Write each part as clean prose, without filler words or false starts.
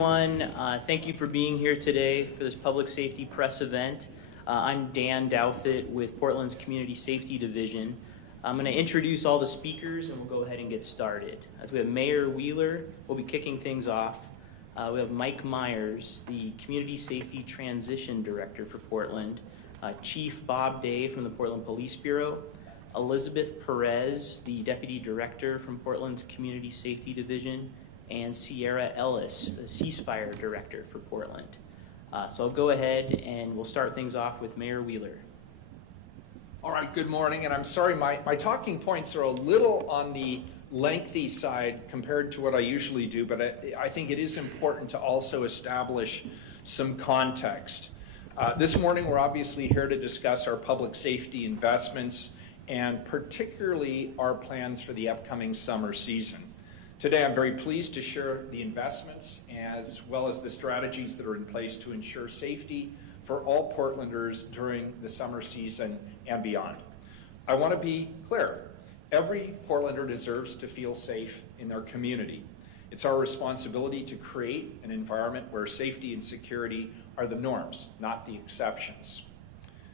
Thank you for being here today for this public safety press event. I'm Dan Douthit with Portland's Community Safety Division. I'm going to introduce all the speakers and we'll go ahead and get started. As we have Mayor Wheeler, we'll be kicking things off. We have Mike Myers, the Community Safety Transition Director for Portland, Chief Bob Day from the Portland Police Bureau, Elizabeth Perez, the Deputy Director from Portland's Community Safety Division, and Sierra Ellis, the Ceasefire Director for Portland. So I'll go ahead and we'll start things off with Mayor Wheeler. All right, good morning, and I'm sorry, my talking points are a little on the lengthy side compared to what I usually do, but I think it is important to also establish some context. This morning, we're obviously here to discuss our public safety investments and particularly our plans for the upcoming summer season. Today, I'm very pleased to share the investments as well as the strategies that are in place to ensure safety for all Portlanders during the summer season and beyond. I want to be clear. Every Portlander deserves to feel safe in their community. It's our responsibility to create an environment where safety and security are the norms, not the exceptions.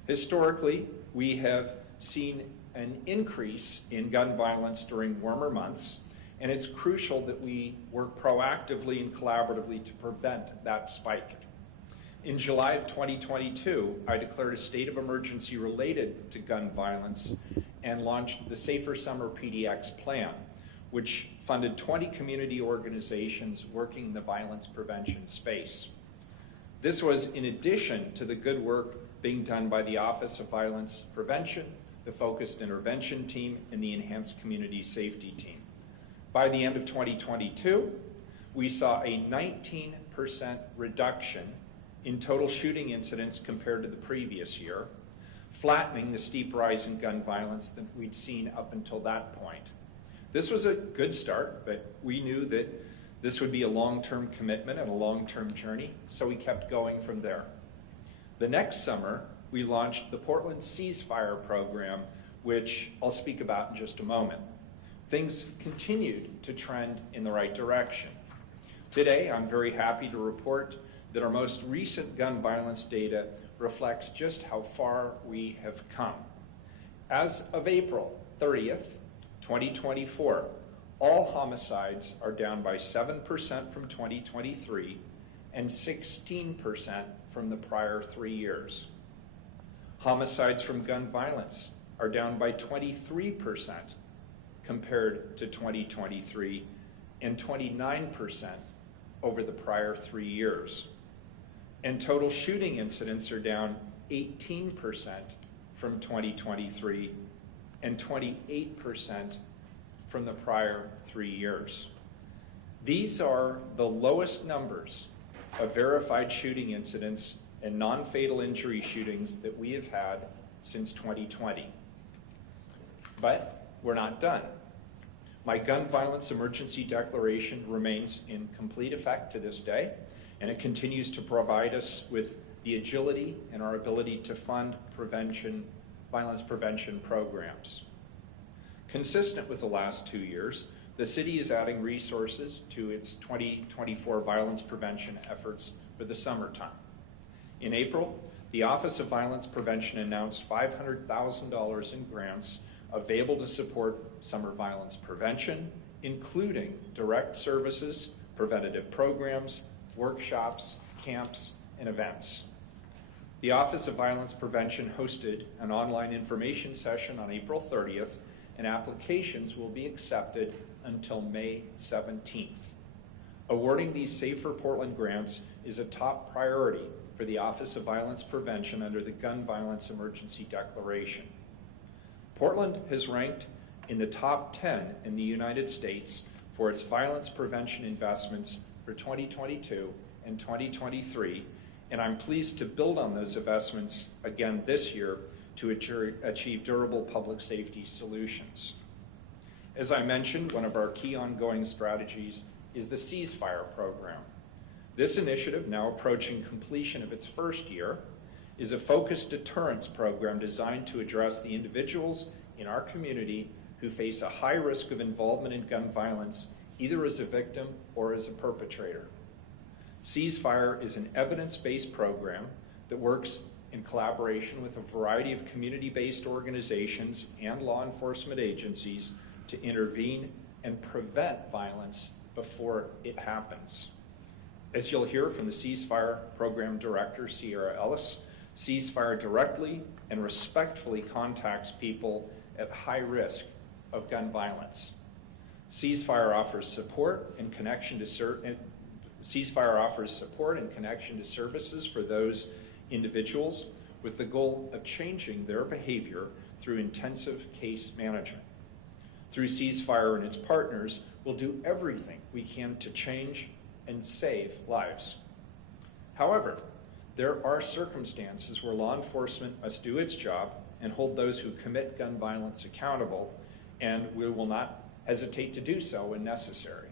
Historically, we have seen an increase in gun violence during warmer months, and it's crucial that we work proactively and collaboratively to prevent that spike. In July of 2022, I declared a state of emergency related to gun violence and launched the Safer Summer PDX plan, which funded 20 community organizations working in the violence prevention space. This was in addition to the good work being done by the Office of Violence Prevention, the Focused Intervention Team, and the Enhanced Community Safety Team. By the end of 2022, we saw a 19% reduction in total shooting incidents compared to the previous year, flattening the steep rise in gun violence that we'd seen up until that point. This was a good start, but we knew that this would be a long-term commitment and a long-term journey, so we kept going from there. The next summer, we launched the Portland Ceasefire program, which I'll speak about in just a moment. Things continued to trend in the right direction. Today, I'm very happy to report that our most recent gun violence data reflects just how far we have come. As of April 30th, 2024, all homicides are down by 7% from 2023 and 16% from the prior 3 years. Homicides from gun violence are down by 23% compared to 2023 and 29% over the prior 3 years. And total shooting incidents are down 18% from 2023 and 28% from the prior 3 years. These are the lowest numbers of verified shooting incidents and non-fatal injury shootings that we have had since 2020. But we're not done. My gun violence emergency declaration remains in complete effect to this day, and it continues to provide us with the agility and our ability to fund violence prevention programs. Consistent with the last 2 years, the city is adding resources to its 2024 violence prevention efforts for the summertime. In April, the Office of Violence Prevention announced $500,000 in grants available to support summer violence prevention, including direct services, preventative programs, workshops, camps, and events. The Office of Violence Prevention hosted an online information session on April 30th, and applications will be accepted until May 17th. Awarding these Safer Portland grants is a top priority for the Office of Violence Prevention under the Gun Violence Emergency Declaration. Portland has ranked in the top 10 in the United States for its violence prevention investments for 2022 and 2023, and I'm pleased to build on those investments again this year to achieve durable public safety solutions. As I mentioned, one of our key ongoing strategies is the Ceasefire program. This initiative, now approaching completion of its first year, is a focused deterrence program designed to address the individuals in our community who face a high risk of involvement in gun violence, either as a victim or as a perpetrator. Ceasefire is an evidence-based program that works in collaboration with a variety of community-based organizations and law enforcement agencies to intervene and prevent violence before it happens. As you'll hear from the Ceasefire Program Director, Sierra Ellis, Ceasefire directly and respectfully contacts people at high risk of gun violence. Ceasefire offers support and connection to services for those individuals with the goal of changing their behavior through intensive case management. Through Ceasefire and its partners, we'll do everything we can to change and save lives. However, there are circumstances where law enforcement must do its job and hold those who commit gun violence accountable, and we will not hesitate to do so when necessary.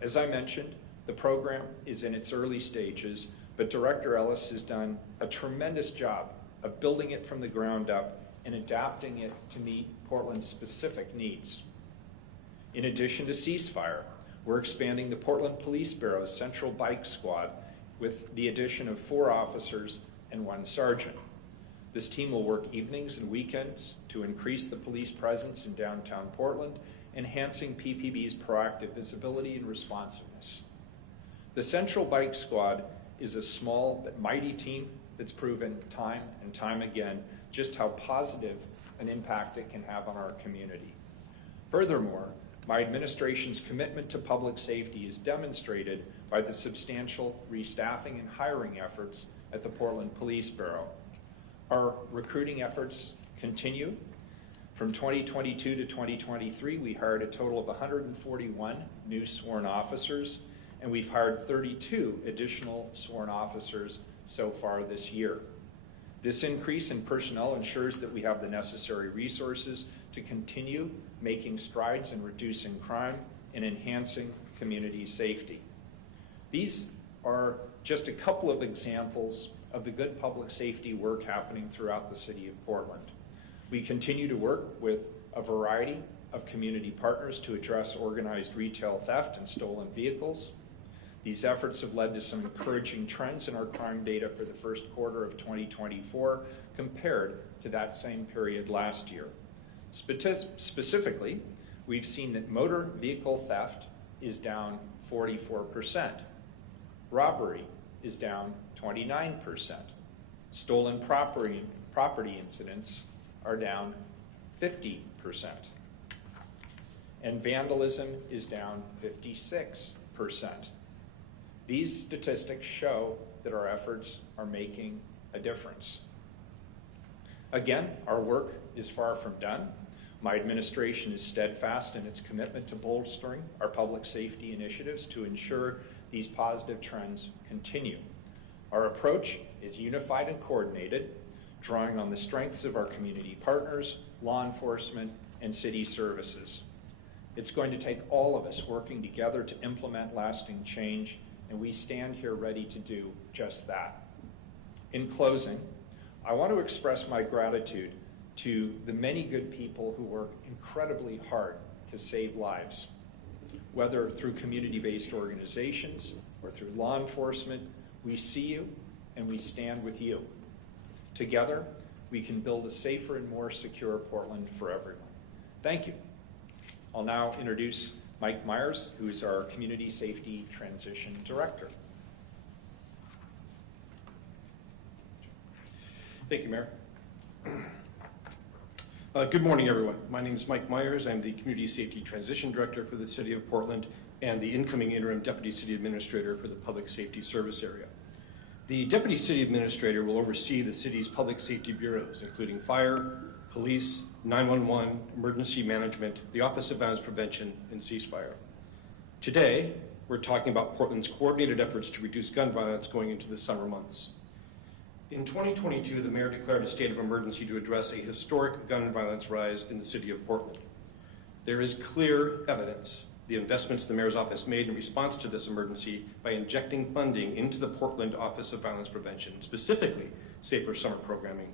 As I mentioned, the program is in its early stages, but Director Ellis has done a tremendous job of building it from the ground up and adapting it to meet Portland's specific needs. In addition to Ceasefire, we're expanding the Portland Police Bureau's Central Bike Squad with the addition of 4 officers and 1 sergeant. This team will work evenings and weekends to increase the police presence in downtown Portland, enhancing PPB's proactive visibility and responsiveness. The Central Bike Squad is a small but mighty team that's proven time and time again just how positive an impact it can have on our community. Furthermore, my administration's commitment to public safety is demonstrated by the substantial restaffing and hiring efforts at the Portland Police Bureau. Our recruiting efforts continue. From 2022 to 2023, we hired a total of 141 new sworn officers, and we've hired 32 additional sworn officers so far this year. This increase in personnel ensures that we have the necessary resources to continue making strides in reducing crime and enhancing community safety. These are just a couple of examples of the good public safety work happening throughout the city of Portland. We continue to work with a variety of community partners to address organized retail theft and stolen vehicles. These efforts have led to some encouraging trends in our crime data for the first quarter of 2024 compared to that same period last year. Specifically, we've seen that motor vehicle theft is down 44%. Robbery is down 29%. Stolen property incidents are down 50%. And vandalism is down 56%. These statistics show that our efforts are making a difference. Again, our work is far from done. My administration is steadfast in its commitment to bolstering our public safety initiatives to ensure these positive trends continue. Our approach is unified and coordinated, drawing on the strengths of our community partners, law enforcement, and city services. It's going to take all of us working together to implement lasting change, and we stand here ready to do just that. In closing, I want to express my gratitude to the many good people who work incredibly hard to save lives. Whether through community-based organizations or through law enforcement, we see you and we stand with you. Together, we can build a safer and more secure Portland for everyone. Thank you. I'll now introduce Mike Myers, who is our Community Safety Transition Director. Thank you, Mayor. Good morning, everyone. My name is Mike Myers. I'm the Community Safety Transition Director for the City of Portland and the incoming Interim Deputy City Administrator for the Public Safety Service Area. The Deputy City Administrator will oversee the city's public safety bureaus, including fire, police, 911, emergency management, the Office of Violence Prevention, and Ceasefire. Today, we're talking about Portland's coordinated efforts to reduce gun violence going into the summer months. In 2022, the mayor declared a state of emergency to address a historic gun violence rise in the city of Portland. There is clear evidence the investments the mayor's office made in response to this emergency by injecting funding into the Portland Office of Violence Prevention, specifically Safer Summer Programming,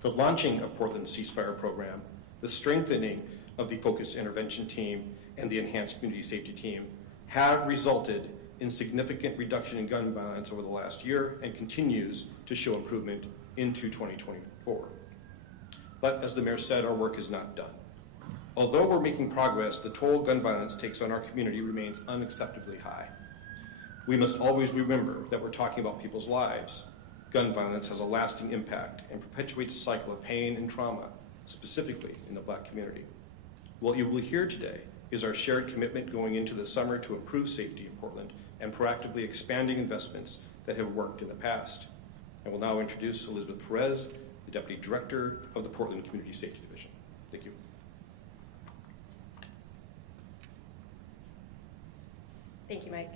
the launching of Portland's Ceasefire program, the strengthening of the Focused Intervention Team, and the Enhanced Community Safety Team have resulted in significant reduction in gun violence over the last year and continues to show improvement into 2024. But as the mayor said, our work is not done. Although we're making progress, the toll gun violence takes on our community remains unacceptably high. We must always remember that we're talking about people's lives. Gun violence has a lasting impact and perpetuates a cycle of pain and trauma, specifically in the Black community. What you will hear today is our shared commitment going into the summer to improve safety in Portland and proactively expanding investments that have worked in the past. I will now introduce Elizabeth Perez, the Deputy Director of the Portland Community Safety Division. Thank you. Thank you, Mike.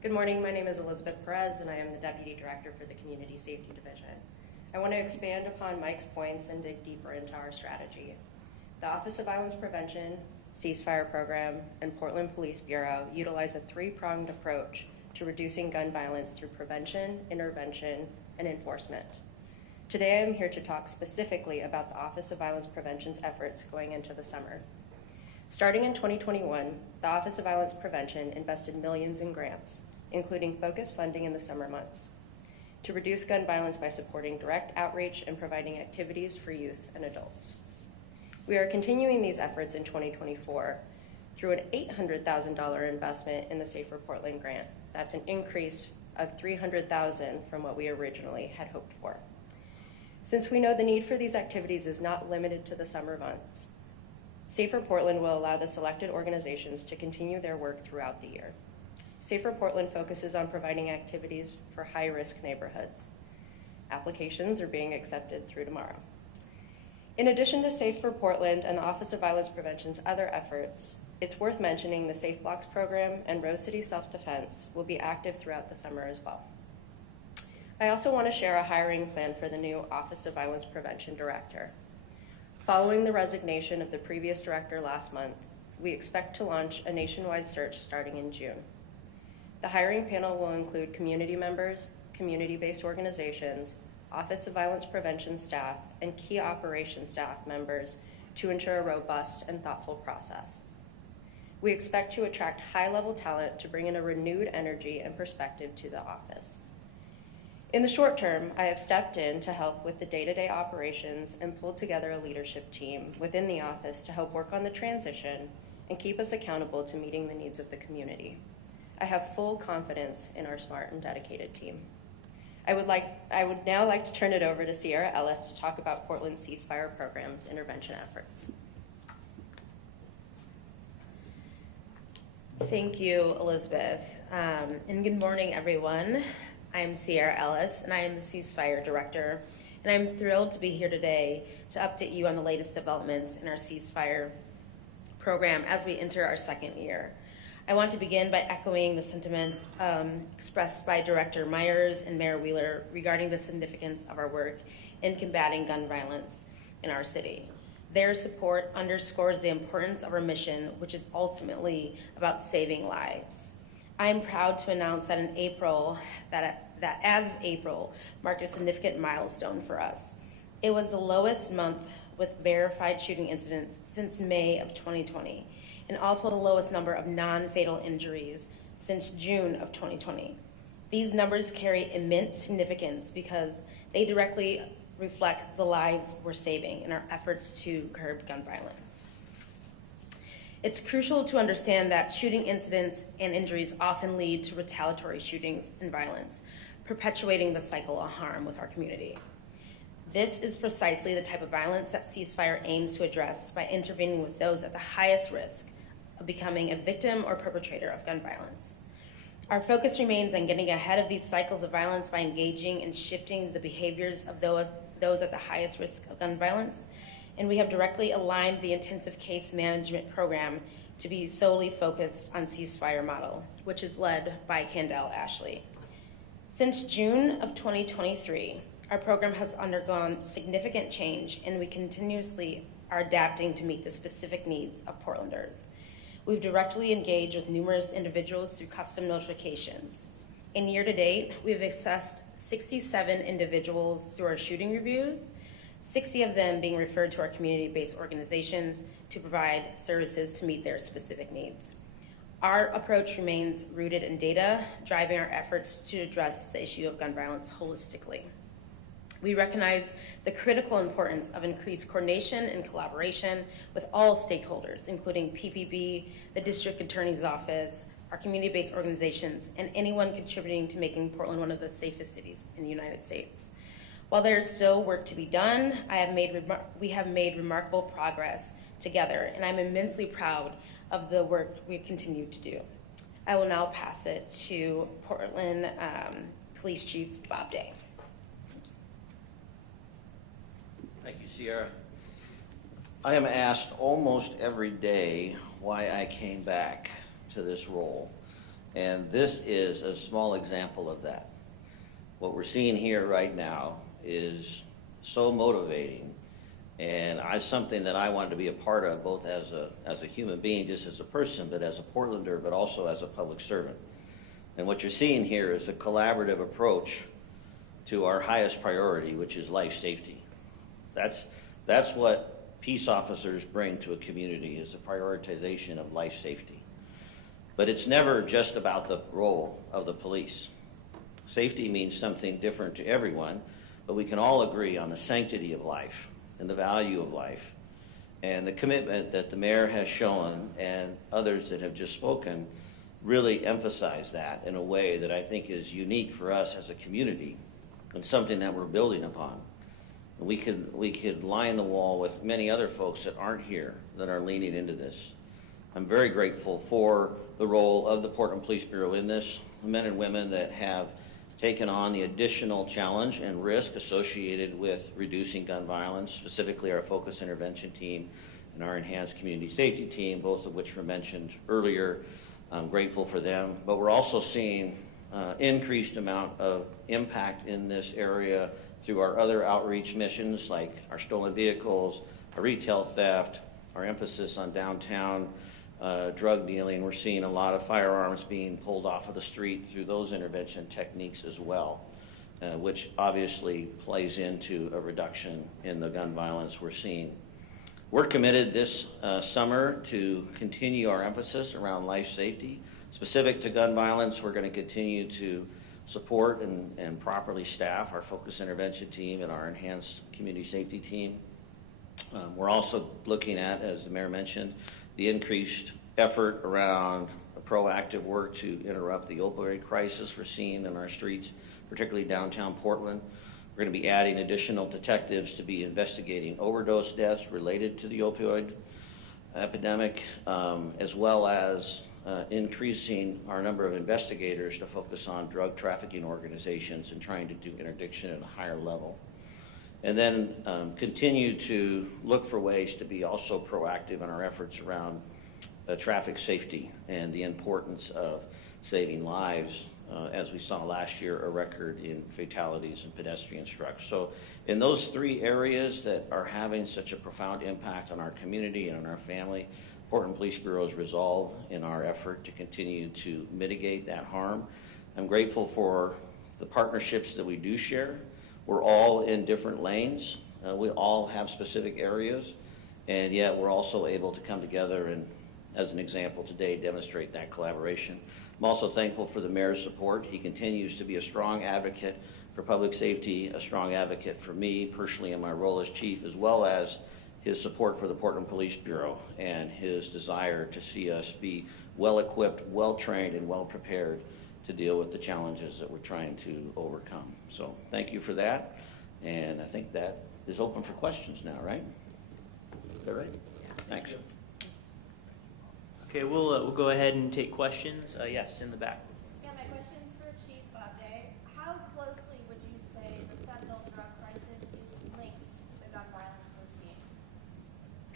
Good morning. My name is Elizabeth Perez, and I am the Deputy Director for the Community Safety Division. I want to expand upon Mike's points and dig deeper into our strategy. The Office of Violence Prevention, Ceasefire Program, and Portland Police Bureau utilize a three-pronged approach to reducing gun violence through prevention, intervention, and enforcement. Today, I'm here to talk specifically about the Office of Violence Prevention's efforts going into the summer. Starting in 2021, the Office of Violence Prevention invested millions in grants, including focused funding in the summer months, to reduce gun violence by supporting direct outreach and providing activities for youth and adults. We are continuing these efforts in 2024 through an $800,000 investment in the Safer Portland grant. That's an increase of $300,000 from what we originally had hoped for. Since we know the need for these activities is not limited to the summer months, Safer Portland will allow the selected organizations to continue their work throughout the year. Safer Portland focuses on providing activities for high-risk neighborhoods. Applications are being accepted through tomorrow. In addition to Safer Portland and the Office of Violence Prevention's other efforts, it's worth mentioning the Safe Blocks program and Rose City Self-Defense will be active throughout the summer as well. I also want to share a hiring plan for the new Office of Violence Prevention Director. Following the resignation of the previous director last month, we expect to launch a nationwide search starting in June. The hiring panel will include community members, community-based organizations, Office of Violence Prevention staff, and key operations staff members to ensure a robust and thoughtful process. We expect to attract high-level talent to bring in a renewed energy and perspective to the office. In the short term, I have stepped in to help with the day-to-day operations and pulled together a leadership team within the office to help work on the transition and keep us accountable to meeting the needs of the community. I have full confidence in our smart and dedicated team. I would now like to turn it over to Sierra Ellis to talk about Portland's ceasefire program's intervention efforts. Thank you, Elizabeth. And good morning, everyone. I'm Sierra Ellis, and I am the Ceasefire Director, and I'm thrilled to be here today to update you on the latest developments in our ceasefire program as we enter our second year. I want to begin by echoing the sentiments expressed by Director Myers and Mayor Wheeler regarding the significance of our work in combating gun violence in our city. Their support underscores the importance of our mission, which is ultimately about saving lives. I am proud to announce that in April, that as of April marked a significant milestone for us. It was the lowest month with verified shooting incidents since May of 2020, and also the lowest number of non-fatal injuries since June of 2020. These numbers carry immense significance because they directly reflect the lives we're saving in our efforts to curb gun violence. It's crucial to understand that shooting incidents and injuries often lead to retaliatory shootings and violence, perpetuating the cycle of harm with our community. This is precisely the type of violence that Ceasefire aims to address by intervening with those at the highest risk of becoming a victim or perpetrator of gun violence. Our focus remains on getting ahead of these cycles of violence by engaging and shifting the behaviors of those at the highest risk of gun violence, and we have directly aligned the intensive case management program to be solely focused on ceasefire model, which is led by Candell Ashley. Since June of 2023, our program has undergone significant change, and we continuously are adapting to meet the specific needs of Portlanders. We've directly engaged with numerous individuals through custom notifications. In year to date, we've assessed 67 individuals through our shooting reviews, 60 of them being referred to our community-based organizations to provide services to meet their specific needs. Our approach remains rooted in data, driving our efforts to address the issue of gun violence holistically. We recognize the critical importance of increased coordination and collaboration with all stakeholders, including PPB, the District Attorney's Office, our community-based organizations, and anyone contributing to making Portland one of the safest cities in the United States. While there is still work to be done, we have made remarkable progress together, and I'm immensely proud of the work we continue to do. I will now pass it to Portland Police Chief Bob Day. Thank you, Sierra. I am asked almost every day why I came back to this role, and this is a small example of that. What we're seeing here right now is so motivating, and something that I wanted to be a part of, both as a human being, just as a person, but as a Portlander, but also as a public servant. And what you're seeing here is a collaborative approach to our highest priority, which is life safety. That's what peace officers bring to a community, is a prioritization of life safety. But it's never just about the role of the police. Safety means something different to everyone, but we can all agree on the sanctity of life and the value of life. And the commitment that the mayor has shown and others that have just spoken really emphasize that in a way that I think is unique for us as a community and something that we're building upon. We could line the wall with many other folks that aren't here that are leaning into this. I'm very grateful for the role of the Portland Police Bureau in this, the men and women that have taken on the additional challenge and risk associated with reducing gun violence, specifically our focus intervention team and our enhanced community safety team, both of which were mentioned earlier. I'm grateful for them, but we're also seeing increased amount of impact in this area through our other outreach missions, like our stolen vehicles, our retail theft, our emphasis on downtown drug dealing. We're seeing a lot of firearms being pulled off of the street through those intervention techniques as well, which obviously plays into a reduction in the gun violence we're seeing. We're committed this summer to continue our emphasis around life safety. Specific to gun violence, we're going to continue to support and properly staff our focus intervention team and our enhanced community safety team. We're also looking at, as the mayor mentioned, the increased effort around proactive work to interrupt the opioid crisis we're seeing in our streets, particularly downtown Portland. We're going to be adding additional detectives to be investigating overdose deaths related to the opioid epidemic, as well as increasing our number of investigators to focus on drug trafficking organizations and trying to do interdiction at a higher level. And then continue to look for ways to be also proactive in our efforts around traffic safety and the importance of saving lives. As we saw last year, a record in fatalities and pedestrian strikes. So in those three areas that are having such a profound impact on our community and on our family, Portland Police Bureau's resolve in our effort to continue to mitigate that harm. I'm grateful for the partnerships that we do share. We're all in different lanes. We all have specific areas, and yet we're also able to come together and, as an example today, demonstrate that collaboration. I'm also thankful for the mayor's support. He continues to be a strong advocate for public safety, a strong advocate for me personally in my role as chief, as well as his support for the Portland Police Bureau and his desire to see us be well-equipped, well-trained, and well-prepared to deal with the challenges that we're trying to overcome. So thank you for that, and I think that is open for questions now, right? Is that right? Yeah. Thanks. Okay, we'll go ahead and take questions. Yes, in the back. Yeah, my question's for Chief Bob Day. How closely would you say the fentanyl drug crisis is linked to the gun violence we're seeing?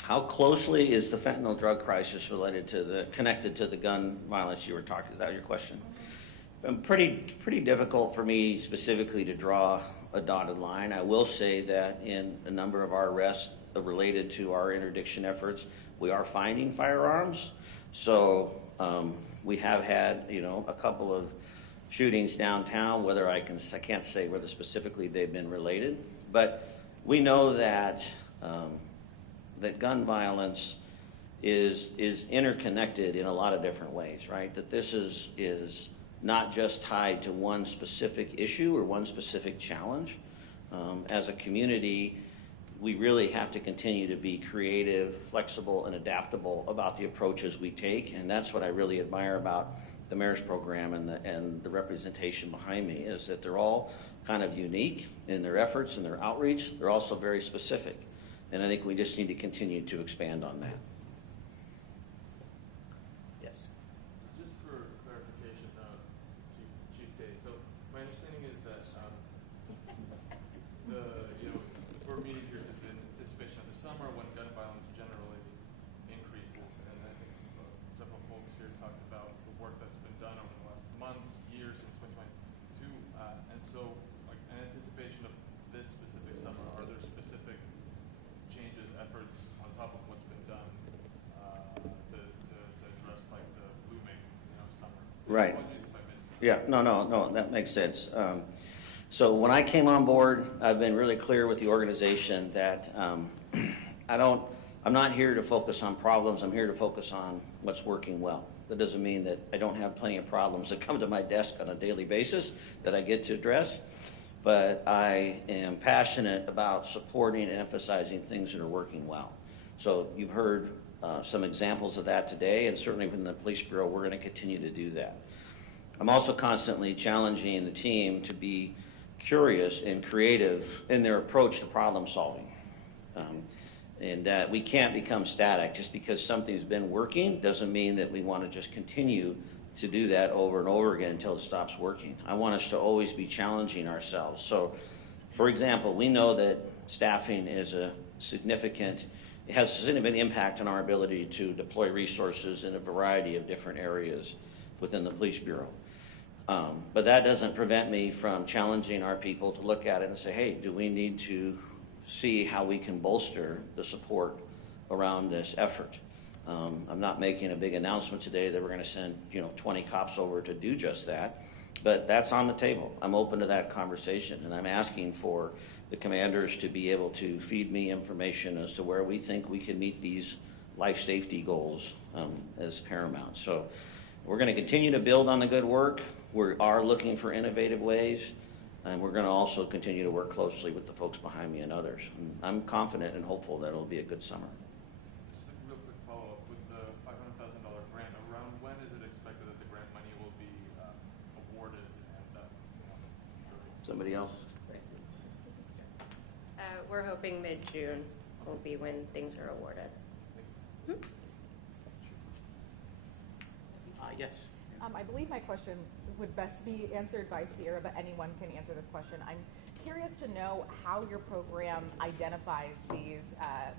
How closely is the fentanyl drug crisis connected to the gun violence you were talking? Is that your question? Pretty difficult for me specifically to draw a dotted line. I will say that in a number of our arrests related to our interdiction efforts, we are finding firearms. So we have had, a couple of shootings downtown. Whether I can't say whether specifically they've been related, but we know that that gun violence is interconnected in a lot of different ways, right? That this is not just tied to one specific issue or one specific challenge. As a community, we really have to continue to be creative, flexible, and adaptable about the approaches we take, and that's what I really admire about the mayor's program and the representation behind me, is that they're all kind of unique in their efforts and their outreach. They're also very specific, and I think we just need to continue to expand on that. Yes. Just for clarification, Chief Day, so my understanding is that we're meeting here in anticipation of the summer when gun violence generally increases, and I think several folks here talked about the work that's been done over the last months, years since 2022, and so like in anticipation of this specific summer, are there specific changes, efforts on top of what's been done to address like the looming summer? Right. Apologies if I missed that. Yeah, no, that makes sense. So when I came on board, I've been really clear with the organization that I'm not here to focus on problems. I'm here to focus on what's working well. That doesn't mean that I don't have plenty of problems that come to my desk on a daily basis that I get to address, but I am passionate about supporting and emphasizing things that are working well. So you've heard some examples of that today, and certainly within the Police Bureau, we're going to continue to do that. I'm also constantly challenging the team to be curious and creative in their approach to problem solving. And that we can't become static. Just because something's been working doesn't mean that we want to just continue to do that over and over again until it stops working. I want us to always be challenging ourselves. So, for example, we know that staffing is it has a significant impact on our ability to deploy resources in a variety of different areas within the Police Bureau. But that doesn't prevent me from challenging our people to look at it and say, hey, do we need to see how we can bolster the support around this effort? I'm not making a big announcement today that we're going to send 20 cops over to do just that, but that's on the table. I'm open to that conversation, and I'm asking for the commanders to be able to feed me information as to where we think we can meet these life safety goals as paramount. So we're going to continue to build on the good work. We are looking for innovative ways, and we're going to also continue to work closely with the folks behind me and others. And I'm confident and hopeful that it'll be a good summer. Just a real quick follow-up. With the $500,000 grant, around when is it expected that the grant money will be awarded? And Somebody else? We're hoping mid-June will be when things are awarded. Yes. I believe my question would best be answered by Sierra, but anyone can answer this question. I'm curious to know how your program identifies these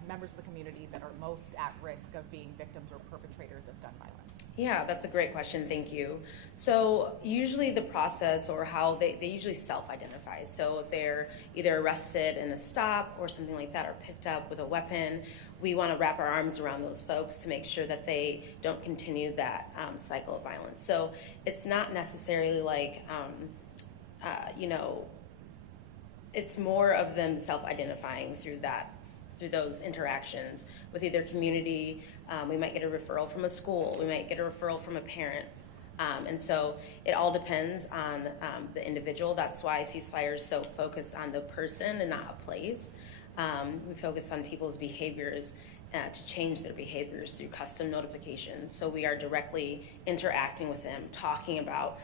members of the community that are most at risk of being victims or perpetrators of gun violence. Yeah, that's a great question. Thank you. So usually the process or how they usually self-identify. So if they're either arrested in a stop or something like that or picked up with a weapon, we want to wrap our arms around those folks to make sure that they don't continue that cycle of violence. So it's not necessarily like, it's more of them self-identifying through those interactions with either community. We might get a referral from a school. We might get a referral from a parent. And so it all depends on the individual. That's why Ceasefire is so focused on the person and not a place. We focus on people's behaviors to change their behaviors through custom notifications. So we are directly interacting with them, talking about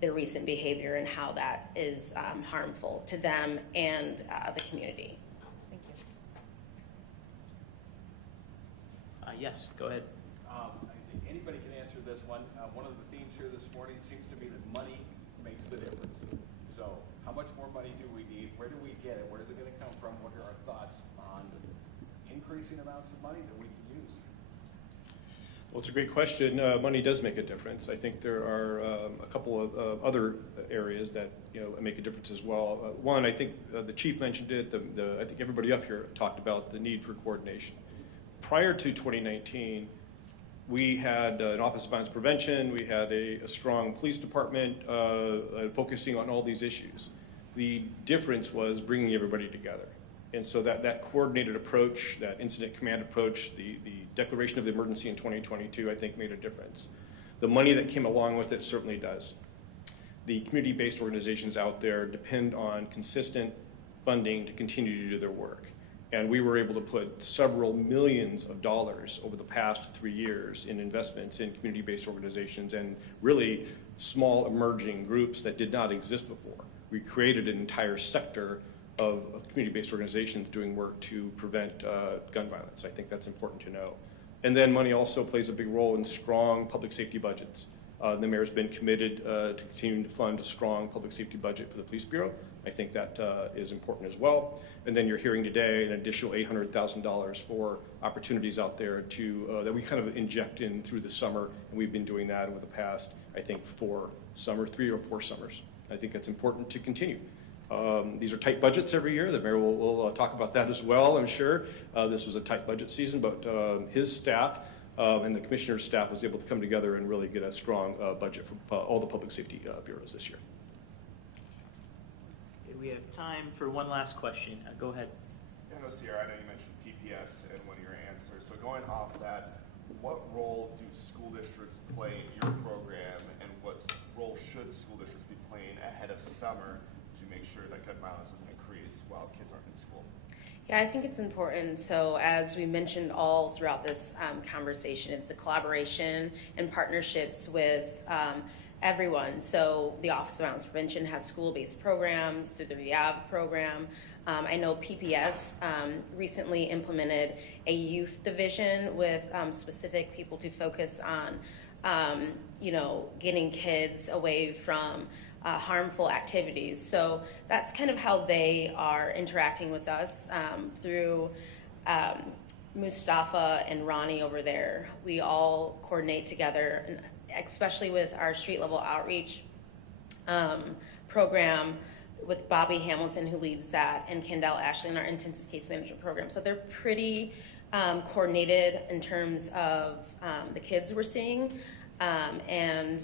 their recent behavior and how that is harmful to them and the community. Thank you. Yes, go ahead. I think anybody can answer this one. One of the themes here this morning seems to be that money makes the difference. So how much more money do we need? Where do we get it? Where is it going to come from? What are our thoughts on increasing amounts of money that we can use? Well, it's a great question. Money does make a difference. I think there are a couple of other areas that make a difference as well. One, I think the chief mentioned it. I think everybody up here talked about the need for coordination. Prior to 2019, we had an Office of Violence Prevention. We had a strong police department focusing on all these issues. The difference was bringing everybody together. And so that coordinated approach, that incident command approach, the declaration of the emergency in 2022, I think made a difference. The money that came along with it certainly does. The community-based organizations out there depend on consistent funding to continue to do their work. And we were able to put several millions of dollars over the past 3 years in investments in community-based organizations and really small emerging groups that did not exist before. We created an entire sector of community-based organizations doing work to prevent gun violence. I think that's important to know. And then money also plays a big role in strong public safety budgets. The mayor's been committed to continuing to fund a strong public safety budget for the police bureau. I think that is important as well. And then you're hearing today an additional $800,000 for opportunities out there to that we kind of inject in through the summer, and we've been doing that over the past, I think, 3 or 4 summers. I think it's important to continue. These are tight budgets every year. The mayor will talk about that as well, I'm sure. This was a tight budget season, but his staff and the commissioner's staff was able to come together and really get a strong budget for all the public safety bureaus this year. Okay, we have time for one last question. Go ahead. Yeah, no, Sierra, I know you mentioned PPS in one of your answers. So going off that, what role do school districts play in your program, and what role should school districts be playing ahead of summer to make sure that gun violence doesn't increase while kids aren't in school? Yeah, I think it's important. So as we mentioned all throughout this conversation, it's the collaboration and partnerships with everyone. So the Office of Violence Prevention has school-based programs through the REAB program. I know PPS recently implemented a youth division with specific people to focus on, getting kids away from harmful activities. So that's kind of how they are interacting with us through Mustafa and Ronnie over there. We all coordinate together, and especially with our street level outreach program with Bobby Hamilton, who leads that, and Kendall Ashley in our intensive case management program. So they're pretty coordinated in terms of the kids we're seeing. And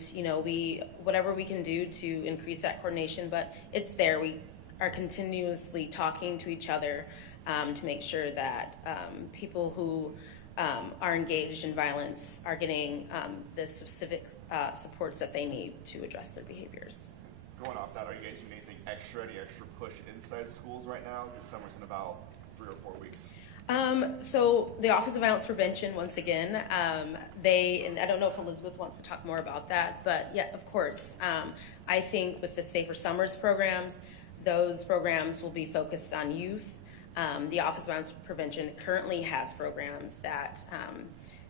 whatever we can do to increase that coordination, but it's there. We are continuously talking to each other to make sure that people who are engaged in violence are getting the specific supports that they need to address their behaviors. Going off that, are you guys doing anything extra, any extra push inside schools right now? Because summer's in about 3 or 4 weeks. So the Office of Violence Prevention, once again, and I don't know if Elizabeth wants to talk more about that, but yeah, of course. I think with the Safer Summers programs, those programs will be focused on youth. The Office of Violence Prevention currently has programs that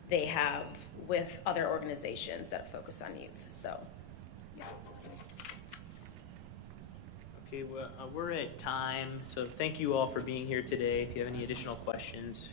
they have with other organizations that focus on youth. So, yeah. Okay, we're at time, so thank you all for being here today. If you have any additional questions,